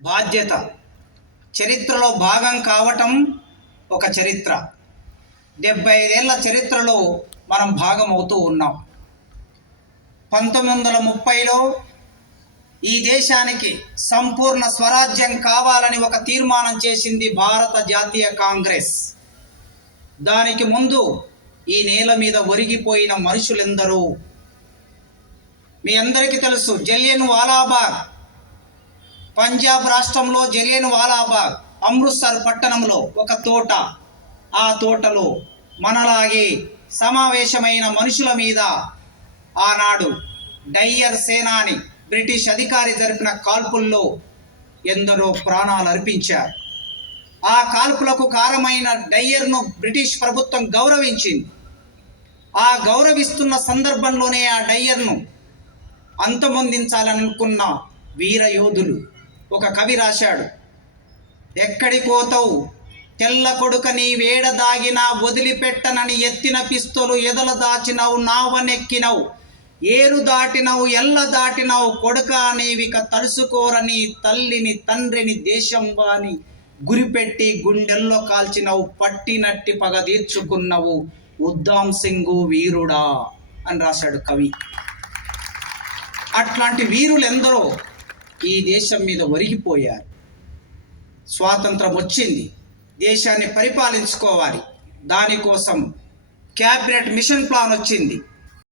బాధ్యత చరిత్రలో భాగం కావటం ఒక చరిత్ర. 75 ఏళ్ల చరిత్రలో మనం భాగమవుతూ ఉన్నాం. 1930లో ఈ దేశానికి సంపూర్ణ స్వరాజ్యం కావాలని ఒక తీర్మానం చేసింది భారత జాతీయ కాంగ్రెస్. దానికి ముందు ఈ నేల మీద ఒరిగిపోయిన మనుషులెందరూ. మీ అందరికీ తెలుసు, జలియన్ వాలాబాగ్, పంజాబ్ రాష్ట్రంలో జలియన్ వాలాబాగ్, అమృత్సర్ పట్టణంలో ఒక తోట. ఆ తోటలో మనలాగే సమావేశమైన మనుషుల మీద ఆనాడు డయ్యర్ సేనాని బ్రిటిష్ అధికారి జరిపిన కాల్పుల్లో ఎందరో ప్రాణాలు అర్పించారు. ఆ కాల్పులకు కారణమైన డయ్యర్ను బ్రిటిష్ ప్రభుత్వం గౌరవించింది. ఆ గౌరవిస్తున్న సందర్భంలోనే ఆ డయ్యర్ను అంతమొందించాలనుకున్న వీర యోధులు. ఒక కవి రాశాడు, ఎక్కడి కోతవు తెల్ల కొడుక నీ వేడ దాగినా వదిలిపెట్టనని ఎత్తిన పిస్తోలు ఎదల దాచినవు, నావనెక్కినవు, ఏరు దాటినవు, ఎల్ల దాటినవు, కొడుక నీవిక తలుసుకోరని తల్లిని తండ్రిని దేశం వాని గురిపెట్టి గుండెల్లో కాల్చినవు, పట్టినట్టి పగ తీర్చుకున్నవు, ఉద్దాం సింగు వీరుడా అని రాశాడు కవి. అట్లాంటి వీరులు ఎందరో ఈ దేశం మీద ఒరిగిపోయారు. స్వాతంత్రం వచ్చింది, దేశాన్ని పరిపాలించుకోవాలి. దానికోసం క్యాబినెట్ మిషన్ ప్లాన్ వచ్చింది.